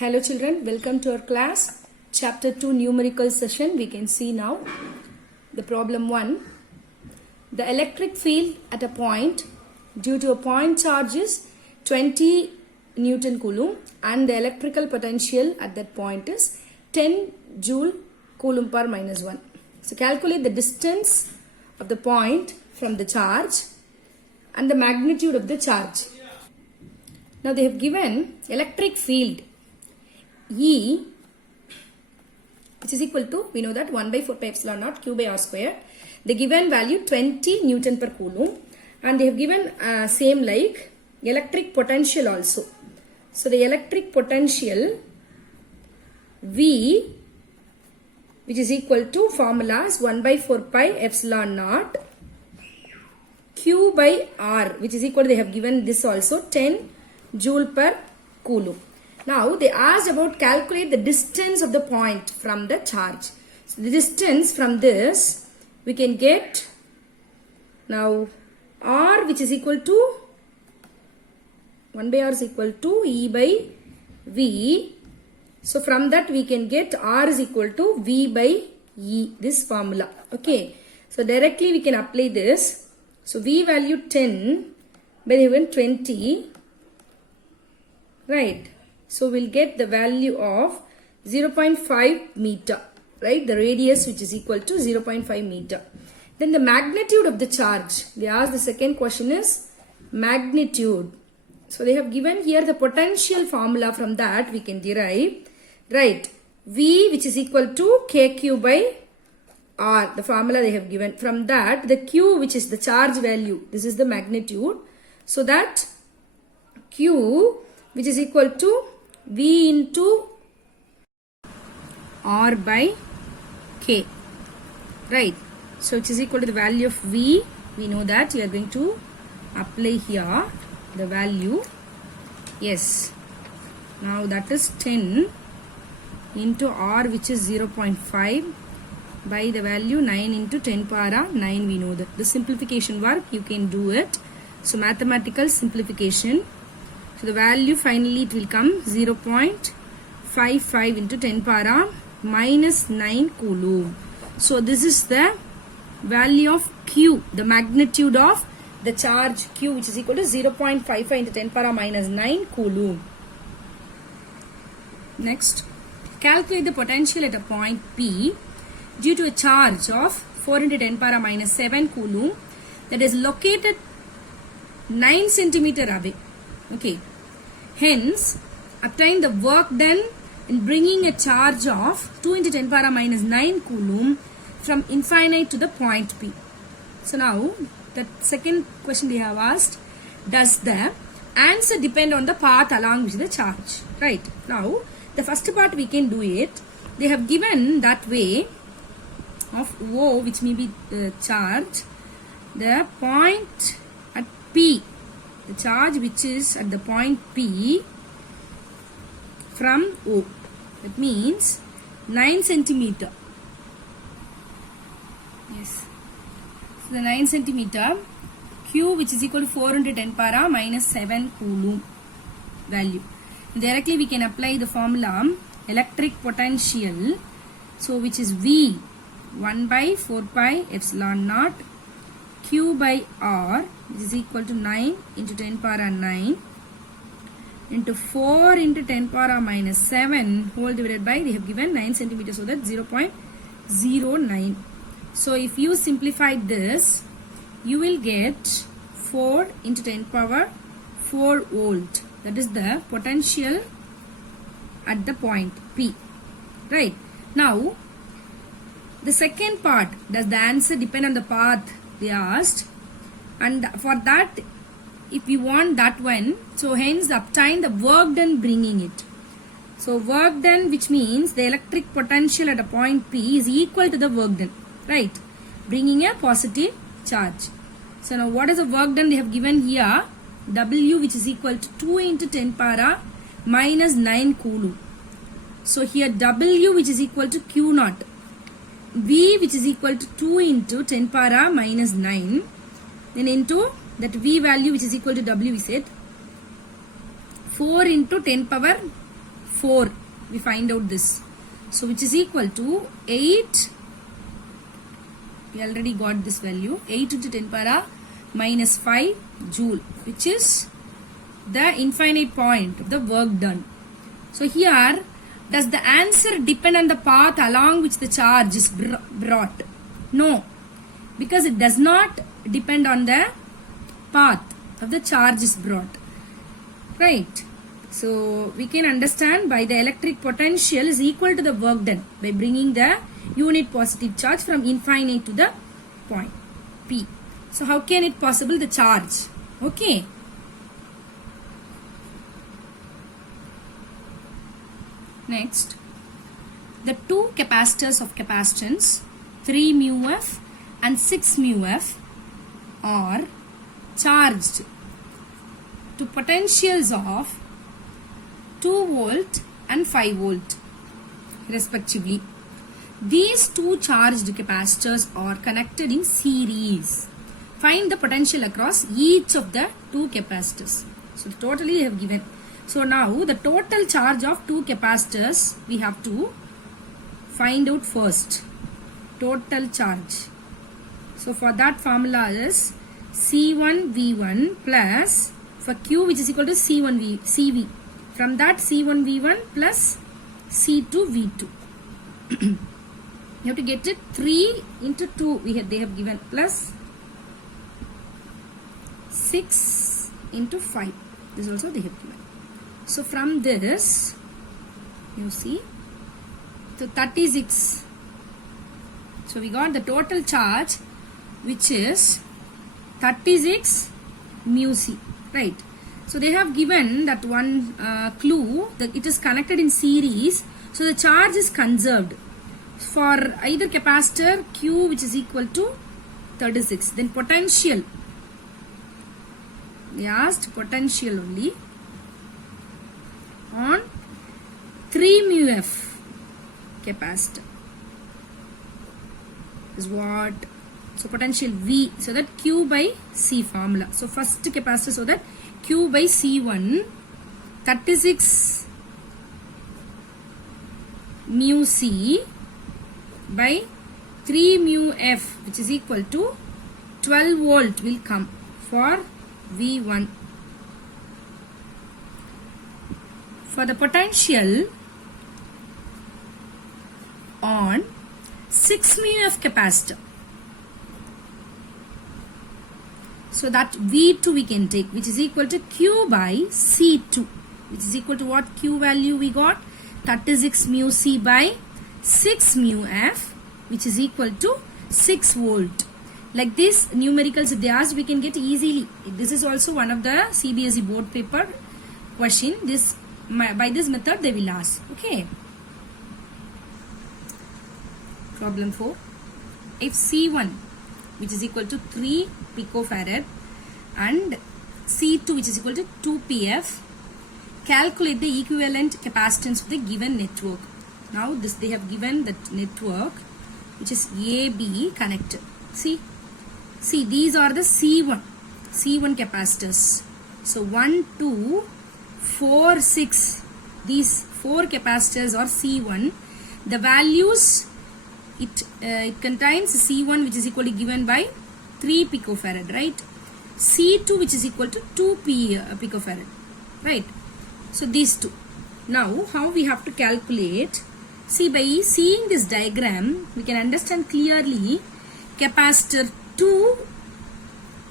Hello children, welcome to our class. Chapter 2 numerical session. We can see now the problem 1. The electric field at a point due to a point charge is 20 Newton Coulomb and the electrical potential at that point is 10 Joule Coulomb per minus 1. So calculate the distance of the point from the charge and the magnitude of the charge. Now they have given electric field E, which is equal to, we know that 1 by 4 pi epsilon naught q by r square. The given value 20 Newton per Coulomb and they have given same like electric potential also. So the electric potential V, which is equal to formulas 1 by 4 pi epsilon naught q by r, which is equal to, they have given this also 10 Joule per Coulomb. Now they asked about calculate the distance of the point from the charge. So the distance from this we can get now r, which is equal to 1 by r is equal to E by V. So from that we can get r is equal to V by E, this formula. Okay. So directly we can apply this. So V value 10 by even 20. Right. So we'll get the value of 0.5 meter, right? The radius which is equal to 0.5 meter. Then the magnitude of the charge. They asked the second question is magnitude. So they have given here the potential formula, from that we can derive, right? V, which is equal to kq by r, the formula they have given. From that the q, which is the charge value, this is the magnitude. So that q, which is equal to V into R by K, right? So which is equal to the value of V. We know that we are going to apply here the value. Yes. Now that is 10 into R, which is 0.5 by the value 9 into 10 power 9. We know that the simplification work you can do it. So mathematical simplification. So the value finally it will come 0.55 into 10 power minus 9 Coulomb. So this is the value of Q, the magnitude of the charge Q, which is equal to 0.55 into 10 power minus 9 Coulomb. Next, calculate the potential at a point P due to a charge of 4 into 10 power minus 7 Coulomb that is located 9 centimeter away. Okay. Hence, obtain the work done in bringing a charge of 2 into 10 power minus 9 Coulomb from infinite to the point P. So now, the second question they have asked, does the answer depend on the path along which the charge? Right. Now, the first part we can do it. They have given that way of O, which may be the charge, the point at P. The charge which is at the point P from O. That means 9 centimeter. Yes. So the 9 centimeter Q, which is equal to 4 into 10 power minus 7 Coulomb value. Directly we can apply the formula electric potential. So which is V 1 by 4 pi epsilon naught Q by R, which is equal to 9 into 10 power 9 into 4 into 10 power minus 7 whole divided by, they have given 9 centimeters, so that 0.09. So if you simplify this, you will get 4 into 10 power 4 volt. That is the potential at the point P. Right. Now, the second part, does the answer depend on the path they asked, and for that if you want that one, so hence obtain the work done bringing it. So work done, which means the electric potential at a point P is equal to the work done, right? Bringing a positive charge. So now what is the work done they have given here? W, which is equal to 2 into 10 power minus 9 Coulomb. So here W, which is equal to Q naught. V, which is equal to 2 into 10 power minus 9, then into that V value, which is equal to W, we said 4 into 10 power 4. We find out this. So which is equal to 8. We already got this value. 8 into 10 power minus 5 joule, which is the infinite point of the work done. So here, does the answer depend on the path along which the charge is brought? No, because it does not depend on the path of the charge is brought. Right? So we can understand by the electric potential is equal to the work done by bringing the unit positive charge from infinite to the point P. So how can it possible the charge? Okay. Next, the two capacitors of capacitance 3 mu f and 6 mu f are charged to potentials of 2 volt and 5 volt respectively. These two charged capacitors are connected in series. Find the potential across each of the two capacitors. So totally they have given. So now the total charge of two capacitors we have to find out first. Total charge. So for that formula is C1 V1 plus for Q which is equal to C1 CV. From that C1 V1 plus C2 V2. You have to get it 3 into 2 they have given plus 6 into 5. This also they have given. So from this, you see, so 36. So we got the total charge which is 36 mu C. Right. So they have given that one clue that it is connected in series. So the charge is conserved for either capacitor Q which is equal to 36. Then potential. They asked potential only on 3 mu f capacitor is what? So potential V, so that Q by C formula. So first capacitor, so that Q by C1 36 mu C by 3 mu F which is equal to 12 volt will come for V1. For the potential on 6 mu F capacitor. So that V2 we can take which is equal to Q by C2 which is equal to what Q value we got? 36 mu C by 6 mu F which is equal to 6 volt. Like this numericals if they ask we can get easily. This is also one of the CBSE board paper question. This by this method they will ask. Okay. Problem 4. If C1 which is equal to 3 picofarad and C2 which is equal to 2 pf, calculate the equivalent capacitance of the given network. Now this they have given that network which is AB connected. See these are the C1 capacitors. So 1, 2, 4, 6. These 4 capacitors are C1. The values it contains C1 which is equal to given by 3 picofarad, right? C2 which is equal to 2 picofarad, right? So these two. Now how we have to calculate? See, by seeing this diagram we can understand clearly capacitor 2,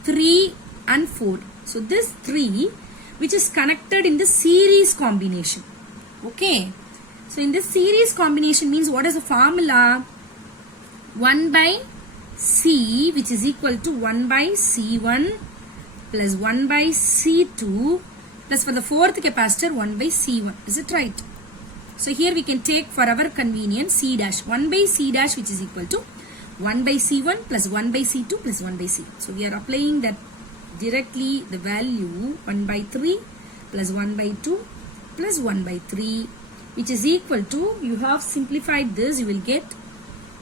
3 and 4. So this 3 which is connected in the series combination. Okay. So in this series combination means what is the formula? 1 by C which is equal to 1 by C1 plus 1 by C2 plus for the fourth capacitor 1 by C1. Is it right? So here we can take for our convenience C dash. 1 by C dash which is equal to 1 by C1 plus 1 by C2 plus 1 by C. So we are applying that directly the value 1 by 3 plus 1 by 2 plus 1 by 3 which is equal to, you have simplified this, you will get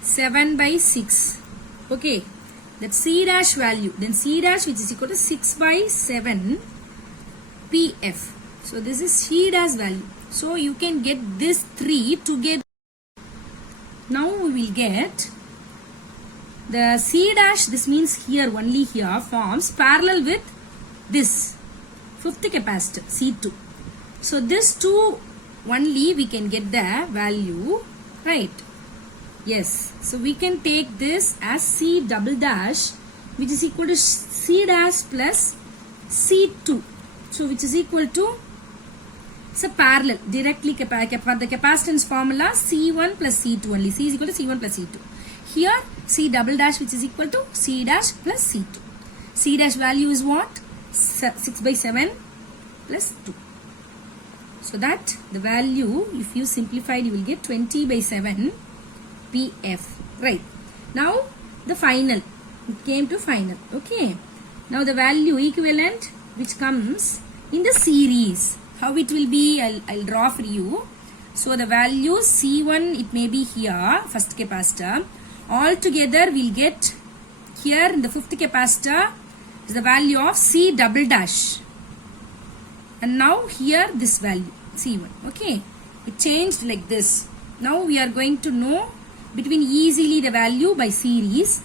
7 by 6. Okay, that C dash value, then C dash which is equal to 6 by 7 PF. So this is C dash value. So you can get this 3 together. Now we will get the C dash, this means here, only here, forms parallel with this fifth capacitor C2. So this 2 only we can get the value, right? Yes. So we can take this as C double dash, which is equal to C dash plus C2. So which is equal to, it's a parallel, directly the capacitance formula C1 plus C2 only. C is equal to C1 plus C2. Here C double dash, which is equal to C dash plus C2. C dash value is what? 6 by 7 plus 2. So that the value, if you simplified, you will get 20 by 7 PF. Right. Now the final. It came to final. Okay. Now the value equivalent which comes in the series. How it will be, I'll draw for you. So the value C1, it may be here, first capacitor. All together we'll get here in the fifth capacitor is the value of C double dash. And now here this value C1. Okay. It changed like this. Now we are going to know between easily the value by series.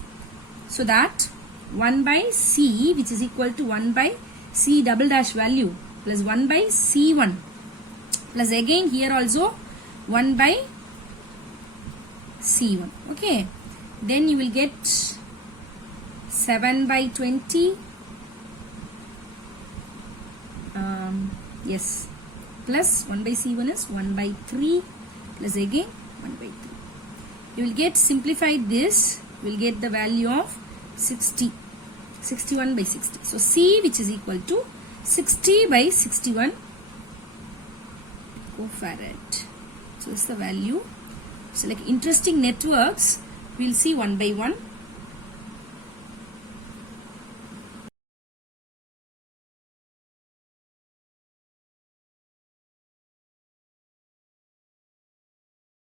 So that 1 by C, which is equal to 1 by C double dash value, plus 1 by C1, plus again here also 1 by C1. Okay. Then you will get 7 by 20. Yes. Plus 1 by C1 is 1 by 3, plus again 1 by 3. You will get simplified this, you will get the value of 60. 61 by 60. So C, which is equal to 60 by 61 picofarad. So this is the value. So like interesting networks, we will see one by one.